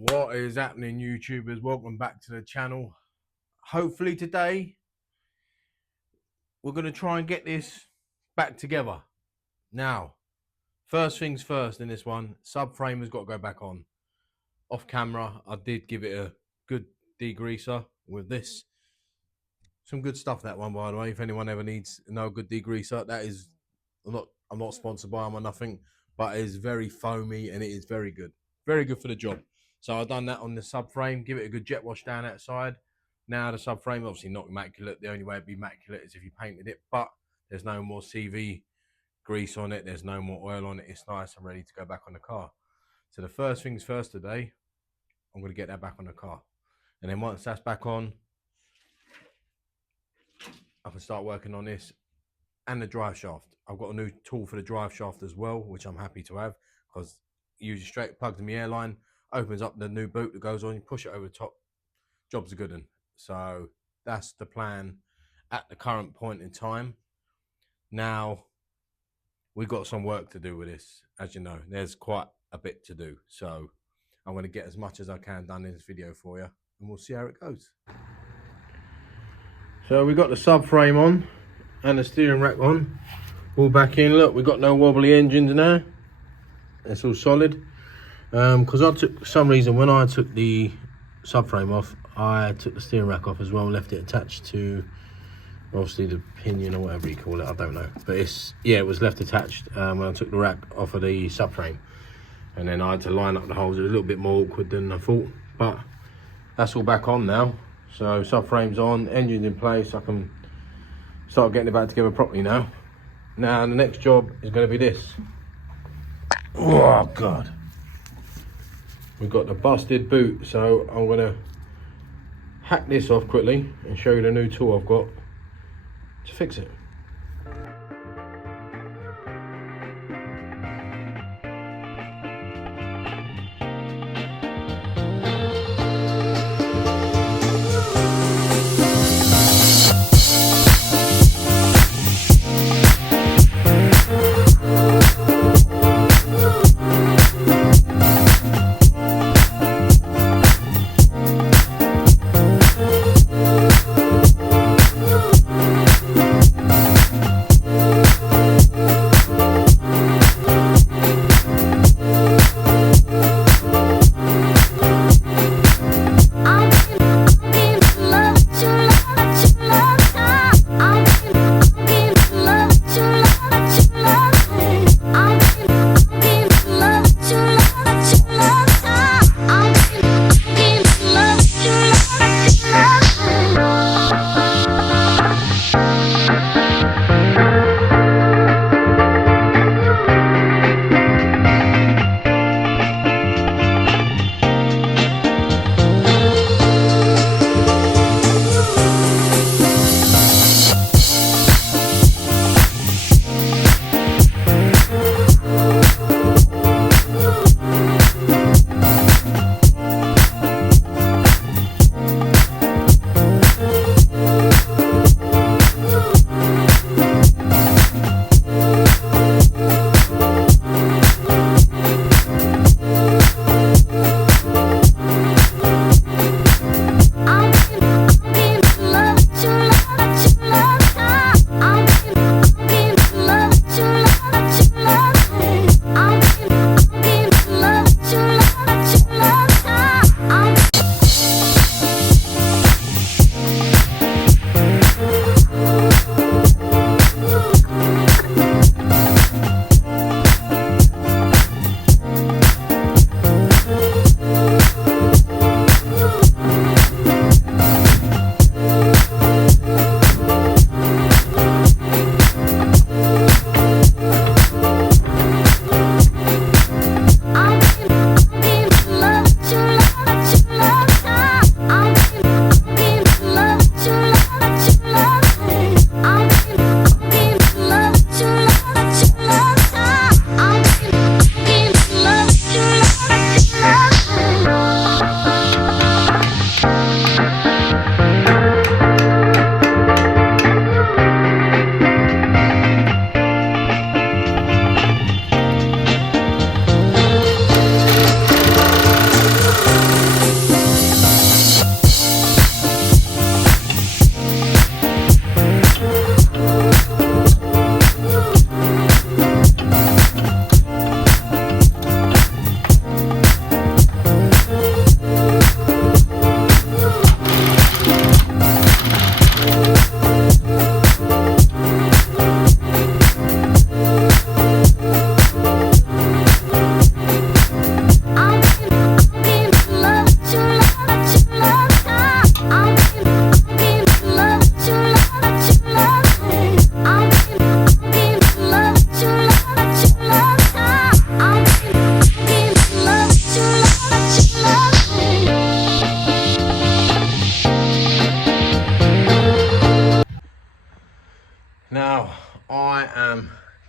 What is happening, YouTubers? Welcome back to the channel. Hopefully today we're going to try and get this back together. Now, first things first in this one, subframe has got to go back on. Off camera, I did give it a good degreaser with this. Some good stuff, that one, by the way. If anyone ever needs no good degreaser, that is, I'm not sponsored by them or nothing, but it is very foamy and it is very good. Very good for the job. So I've done that on the subframe, give it a good jet wash down outside. Now the subframe, obviously not immaculate. The only way it'd be immaculate is if you painted it, but there's no more CV grease on it. There's no more oil on it. It's nice and ready to go back on the car. So the first things first today, I'm going to get that back on the car. And then once that's back on, I can start working on this and the drive shaft. I've got a new tool for the drive shaft as well, which I'm happy to have, because you use it straight, plugged in the airline, opens up the new boot that goes on, you push it over the top, job's a good one. So that's the plan at the current point in time. Now, we've got some work to do with this. As you know, there's quite a bit to do. So I'm going to get as much as I can done in this video for you, and we'll see how it goes. So we got the subframe on and the steering rack on, all back in. Look, we've got no wobbly engines now. It's all solid. Because I took, for some reason, when I took the subframe off, I took the steering rack off as well, left it attached to, obviously, the pinion or whatever you call it, I don't know. But it's, yeah, it was left attached when I took the rack off of the subframe. And then I had to line up the holes. It was a little bit more awkward than I thought, but that's all back on now. So subframe's on, engine's in place. I can start getting it back together properly now. Now the next job is going to be this. Oh God. We've got the busted boot, so I'm going to hack this off quickly and show you the new tool I've got to fix it.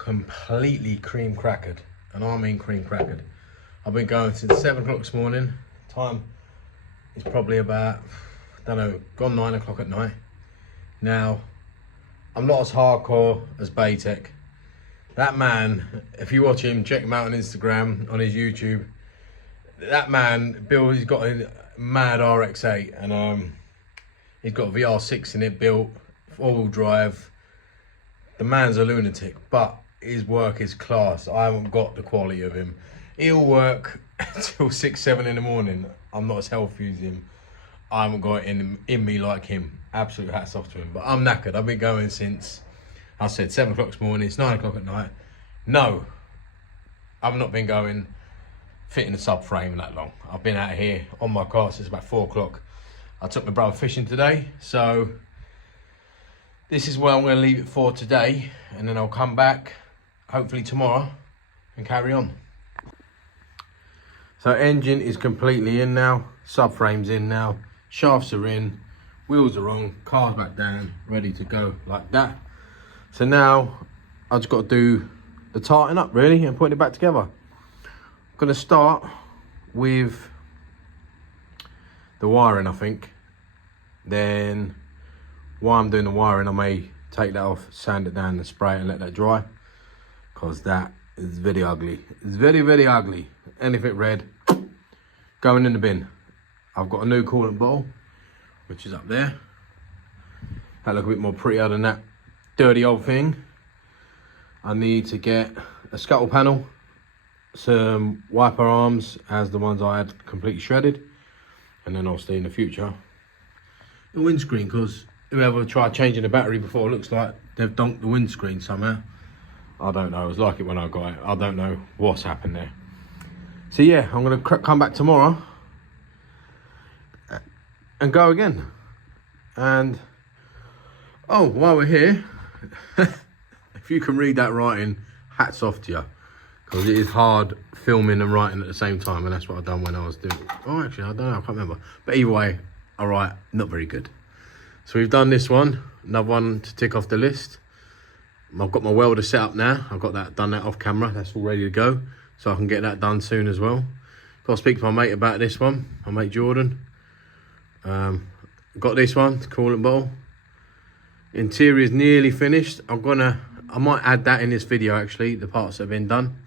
completely cream crackered, and I mean cream crackered. I've been going since 7 o'clock this morning. Time is probably about, I don't know, gone 9 o'clock at night. Now, I'm not as hardcore as Baytech. That man, if you watch him, check him out on Instagram, on his YouTube. That man, Bill, he's got a mad RX-8, and he's got a VR6 in it built, all-wheel drive. The man's a lunatic, but his work is class. I haven't got the quality of him. He'll work till 6, 7 in the morning. I'm not as healthy as him. I haven't got it in me like him. Absolute hats off to him. But I'm knackered. I've been going since, I said, 7 o'clock this morning. It's 9 o'clock at night. No, I've not been going fitting the subframe that long. I've been out here on my car since about 4 o'clock. I took my brother fishing today, so this is where I'm going to leave it for today, and then I'll come back hopefully tomorrow and carry on. So engine is completely in now, subframe's in now, shafts are in, wheels are on, car's back down, ready to go like that. So now I just got to do the tarting up really and putting it back together. I'm going to start with the wiring, I think. Then while I'm doing the wiring, I may take that off, sand it down and spray it and let that dry, because that is very ugly. It's very, very ugly. Anything red, going in the bin. I've got a new coolant bowl, which is up there. That look a bit more prettier than that dirty old thing. I need to get a scuttle panel, some wiper arms as the ones I had completely shredded, and then obviously in the future the windscreen, because whoever tried changing the battery before, it looks like they've donked the windscreen somehow. I don't know, it was like it when I got it. I don't know what's happened there. So yeah, I'm going to come back tomorrow and go again. And oh, while we're here, if you can read that writing, hats off to you, because it is hard filming and writing at the same time, and that's what I've done when I was doing. Oh, actually, I don't know, I can't remember. But either way, all right, not very good. So we've done this one, another one to tick off the list. I've got my welder set up now. I've got that done, that off camera. That's all ready to go, so I can get that done soon as well. Got to speak to my mate about this one, my mate Jordan. Got this one, the coolant bowl. Interior is nearly finished. I might add that in this video actually, the parts that have been done.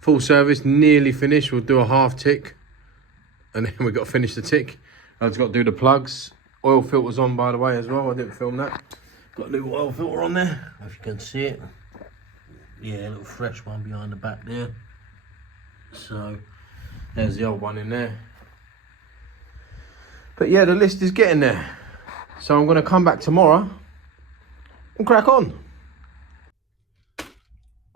Full service, nearly finished. We'll do a half tick, and then we've got to finish the tick. I've just got to do the plugs. Oil filter's on, by the way, as well. I didn't film that. Got a new oil filter on there, if you can see it. Yeah, a little fresh one behind the back there. So there's the old one in there. But yeah, the list is getting there. So I'm going to come back tomorrow and crack on.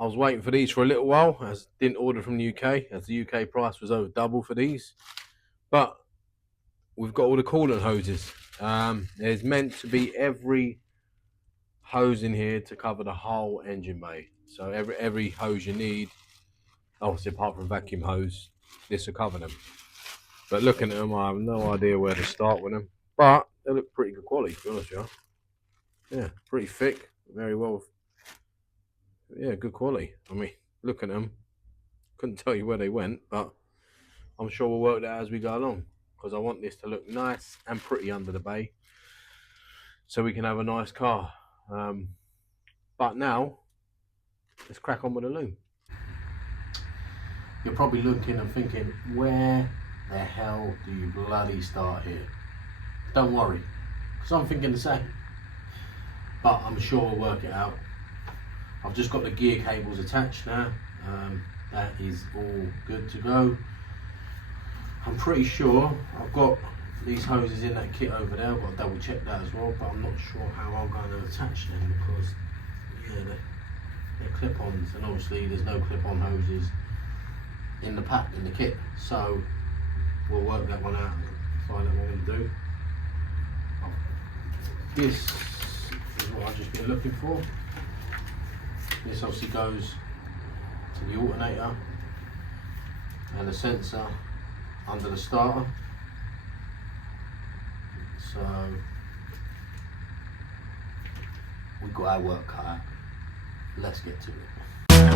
I was waiting for these for a little while, as didn't order from the UK, as the UK price was over double for these. But we've got all the coolant hoses. There's meant to be every hose in here to cover the whole engine bay. So every hose you need, obviously apart from vacuum hose, this will cover them. But looking at them, I have no idea where to start with them. But they look pretty good quality, to be honest with you. Yeah, pretty thick, very well. Yeah, good quality. I mean, look at them. Couldn't tell you where they went, but I'm sure we'll work that out as we go along, because I want this to look nice and pretty under the bay, so we can have a nice car. But now, let's crack on with the loom. You're probably looking and thinking, where the hell do you bloody start here? Don't worry, because I'm thinking the same. But I'm sure we'll work it out. I've just got the gear cables attached now. That is all good to go. I'm pretty sure I've got these hoses in that kit over there. I've got to double check that as well, but I'm not sure how I'm going to attach them, because yeah, they're clip-ons, and obviously there's no clip-on hoses in the pack, in the kit. So we'll work that one out and find out what I'm going to do. This is what I've just been looking for. This obviously goes to the alternator and the sensor under the starter. So we've got our work cut out. Let's get to it.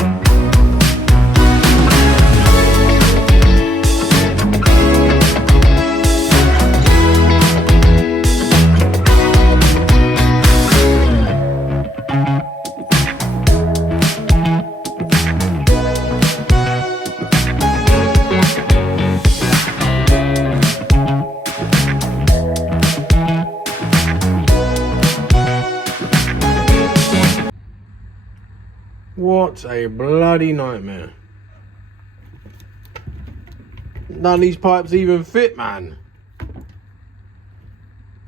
What a bloody nightmare. None of these pipes even fit, man.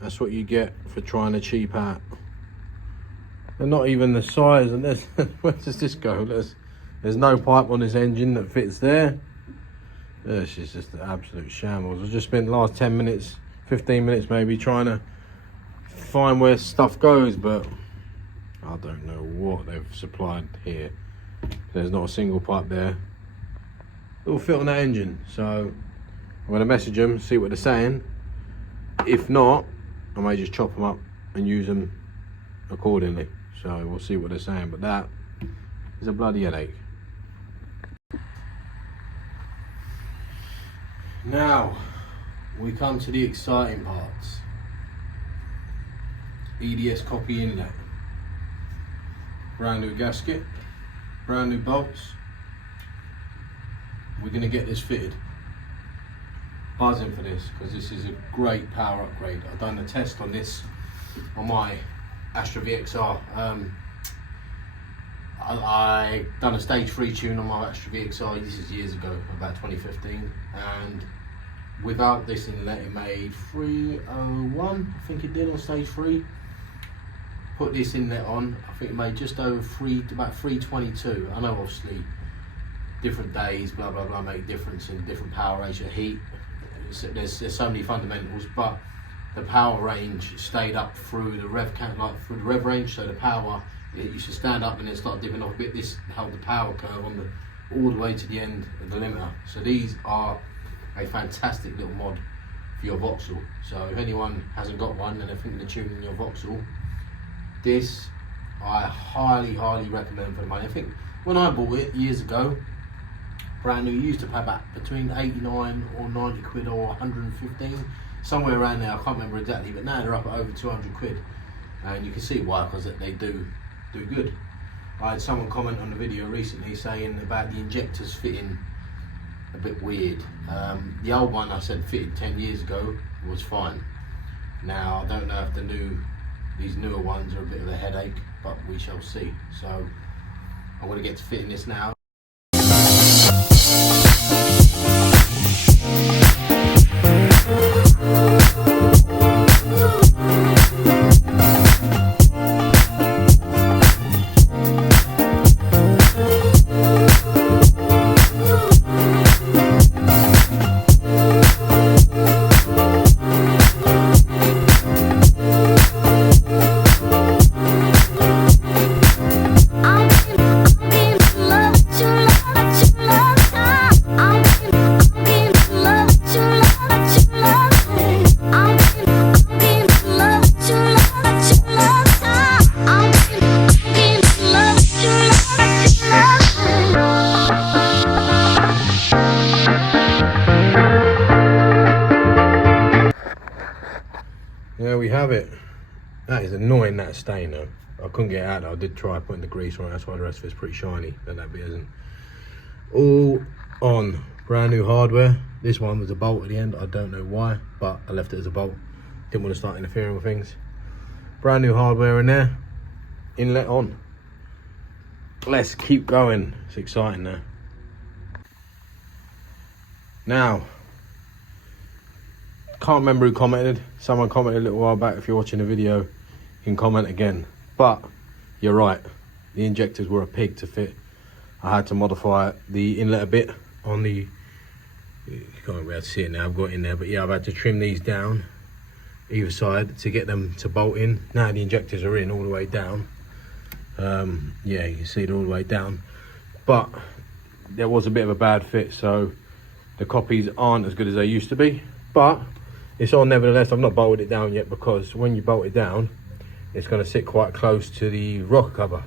That's what you get for trying to cheap out. They're not even the size, and there's where does this go? There's no pipe on this engine that fits there. This is just an absolute shambles. I've just spent the last 10 minutes, 15 minutes maybe, trying to find where stuff goes, but I don't know what they've supplied here. There's not a single pipe there. It will fit on that engine, so I'm going to message them, see what they're saying. If not, I may just chop them up and use them accordingly. So we'll see what they're saying, but that is a bloody headache. Now we come to the exciting parts. EDS copy inlet, brand new gasket, brand new bolts. We're going to get this fitted. Buzzing for this because this is a great power upgrade. I've done a test on this on my Astra VXR. I done a stage 3 tune on my Astra VXR. This is years ago, about 2015, and without this inlet it made 301, I think it did on stage 3. Put this inlet on, I think it made just over about 322. I know obviously different days, blah blah blah, make difference in different power ratio, heat. There's so many fundamentals, but the power range stayed up through the rev count, like through the rev range. So the power, it used to stand up and then start dipping off a bit. This held the power curve on all the way to the end of the limiter. So these are a fantastic little mod for your Vauxhall. So if anyone hasn't got one and they're thinking of tuning your Vauxhall, this I highly recommend for the money. I think when I bought it years ago, brand new, you used to pay back between 89 or 90 quid or 115, somewhere around there. I can't remember exactly, but now they're up at over 200 quid, and you can see why, because they do good. I had someone comment on the video recently saying about the injectors fitting a bit weird. The old one I said fitted 10 years ago was fine. Now I don't know if these newer ones are a bit of a headache, but we shall see. So I'm going to get to fitting this now. There we have it. That is annoying, that stain though. I couldn't get it out though. I did try putting the grease on it, that's why the rest of it's pretty shiny, but that bit isn't. All on brand new hardware. This one was a bolt at the end, I don't know why, but I left it as a bolt. Didn't want to start interfering with things. Brand new hardware in there, inlet on. Let's keep going, it's exciting now. Now, can't remember who commented. Someone commented a little while back. If you're watching the video, you can comment again. But you're right, the injectors were a pig to fit. I had to modify the inlet a bit on the, you can't really see it now, I've got it in there, but yeah, I've had to trim these down either side to get them to bolt in. Now the injectors are in all the way down. Yeah, you can see they're all the way down, but there was a bit of a bad fit, so the copies aren't as good as they used to be, but it's on nevertheless. I've not bolted it down yet, because when you bolt it down, it's going to sit quite close to the rocker cover,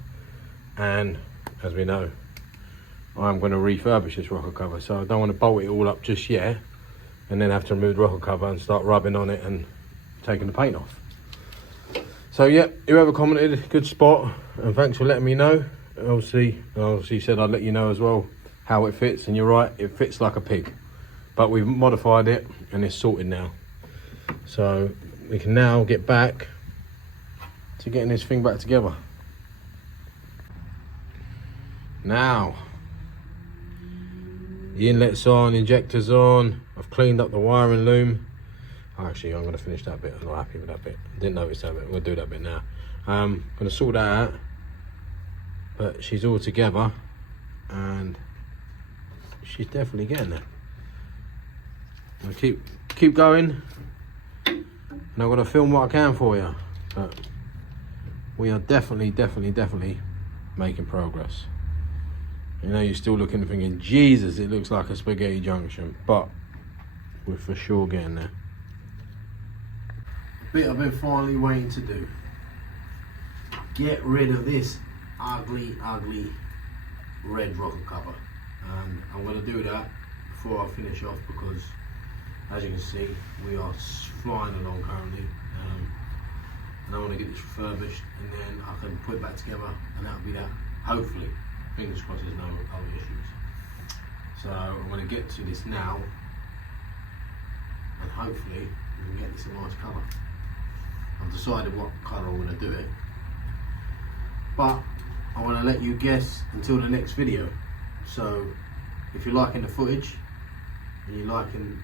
and as we know, I'm going to refurbish this rocker cover, so I don't want to bolt it all up just yet and then have to remove the rocker cover and start rubbing on it and taking the paint off. So yeah, whoever commented, good spot, and thanks for letting me know. Obviously said I'd let you know as well how it fits, and you're right, it fits like a pig, but we've modified it and it's sorted now, so we can now get back to getting this thing back together. Now the inlet's on, injector's on, I've cleaned up the wiring loom. Actually, I'm going to finish that bit. I'm not happy with that bit. Didn't notice that bit. I'm going to do that bit now. I'm going to sort that out. But she's all together and she's definitely getting there. I'll keep going, and I'm going to film what I can for you. But we are definitely making progress. You know, you're still looking and thinking, Jesus, it looks like a spaghetti junction, but we're for sure getting there. Bit I've been finally waiting to do. Get rid of this ugly red rocker cover. And I'm going to do that before I finish off, because as you can see, we are flying along currently. And I want to get this refurbished, and then I can put it back together, and that'll be that. Hopefully, fingers crossed, there's no other issues. So I'm going to get to this now, and hopefully we can get this a nice colour. I've decided what colour I'm going to do it, but I want to let you guess until the next video. So if you're liking the footage and you're liking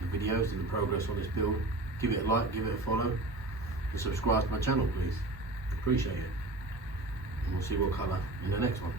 the videos and the progress on this build, give it a like, give it a follow, and subscribe to my channel, please. Appreciate it. And we'll see what colour in the next one.